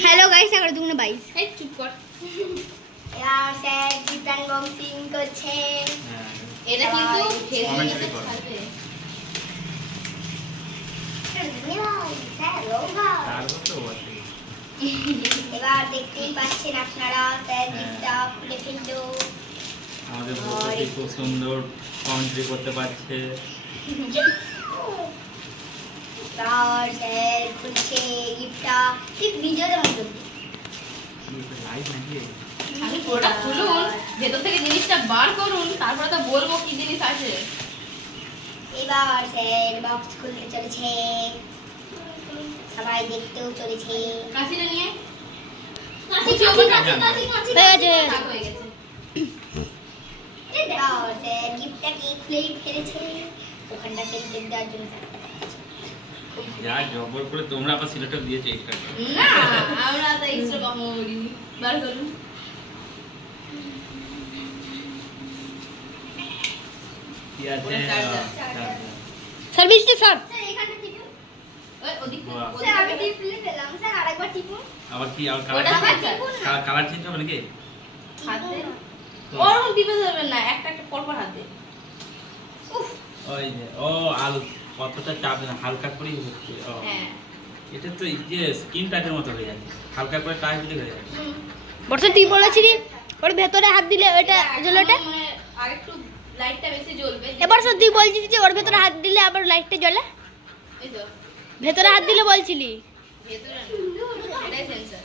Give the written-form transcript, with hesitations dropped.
hello guys আবার 2 22 এই চুপ কর यार স্যার জিতান বক্সিং করছে এটা কিন্তু ফেসবুকে কমেন্টরি কর ছাড়বে স্যার লোগা তারপর তো বলতে এবার দেখতেই পাচ্ছেন আপনারা স্যার জিতটা খুলে ফেললো আমাদের বলতে খুব সুন্দর কমেন্টরি করতে পারছে তার স্যার খুলছে গিফটটা ঠিক ভিডিওতে মতো লাইভ নাকি আমি পুরোটা খুলুন ভেতর থেকে জিনিসটা বার করুন তারপরে তো বলবো কি জিনিস আছে এবার স্যার বক্স খুলতে চলেছে সবাই দেখতেও চলেছে কাশিটা নিয়ে কাশি ওপর কাশি হয়ে গেছে হয়ে গেছে এবার স্যার গিফটটা কি খুলেই ফেলেছে ওখানটা ফেলতে দেওয়ার জন্য যা জবর করে তোমরা আবার সিলেক্ট দিয়েছো এটা না আমরা তো এক্সট্রা কখনো করিনি বার করুন কি আছে সার্ভিস স্যার স্যার এখানটা টিপুন ওই ওদিক স্যার আমি টিপলে পেলাম স্যার আরেকবার টিপুন আবার কি আর ওটা কালার কালার চেঞ্জ হবে নাকি হাতে ওরকম টিপে ধরবেন না একটা একটা পর পর হাতে উফ ওই যে ও আলু কতটা চাপ না হালকা করেই হচ্ছে ও হ্যাঁ এটা তো এই যে স্কিন টাচের মতো হয়ে যাচ্ছে হালকা করে টাচ দিলে হয়ে যাচ্ছে বর্ষা তুই বলেছিলি ওর ভেতরে হাত দিলে ওটা জ্বলেটা মানে আরেকটু লাইটটা বেশি জ্বলবে এবার তুই বলছিস যে ওর ভেতরে হাত দিলে আবার লাইটটা জ্বলে এই তো ভেতরে হাত দিলে বলছিলি ভেতরে না, এটাই সেন্সর